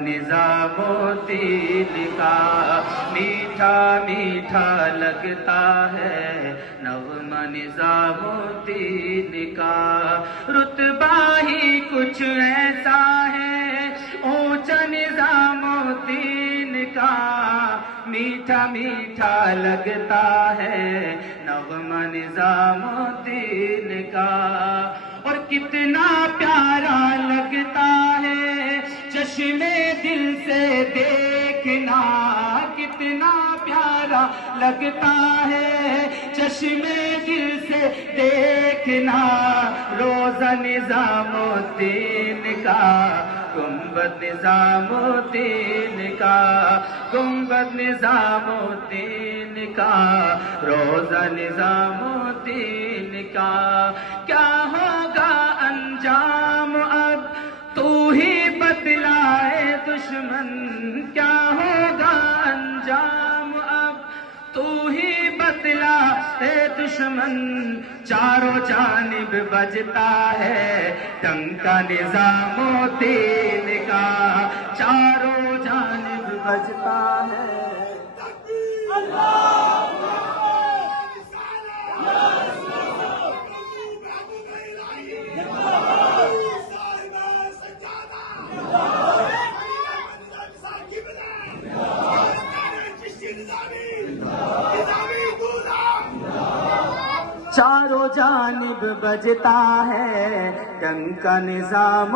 نظام الدین کا میٹھا میٹھا لگتا ہے نغمہ نظام الدین کا رتبہ ہی کچھ ایسا ہے اونچا نظام الدین کا میٹھا میٹھا لگتا ہے نغمہ نظام الدین کا اور کتنا پیارا لگتا ہے چشمے دل سے دیکھنا کتنا پیارا لگتا ہے چشمے دل سے دیکھنا روزہ نظام الدین کا گنبد نظام الدین کا گنبد نظام الدین کا روزہ نظام الدین کا کیا ہوگا انجام اب تو ہی بتلائے دشمن کیا ہوگا انجام اب تو ہی بتلا اے دشمن چاروں جانب بجتا ہے ڈنکا نظام الدین کا چاروں جانب بجتا ہے چاروں جانب بجتا ہے ڈنکا نظام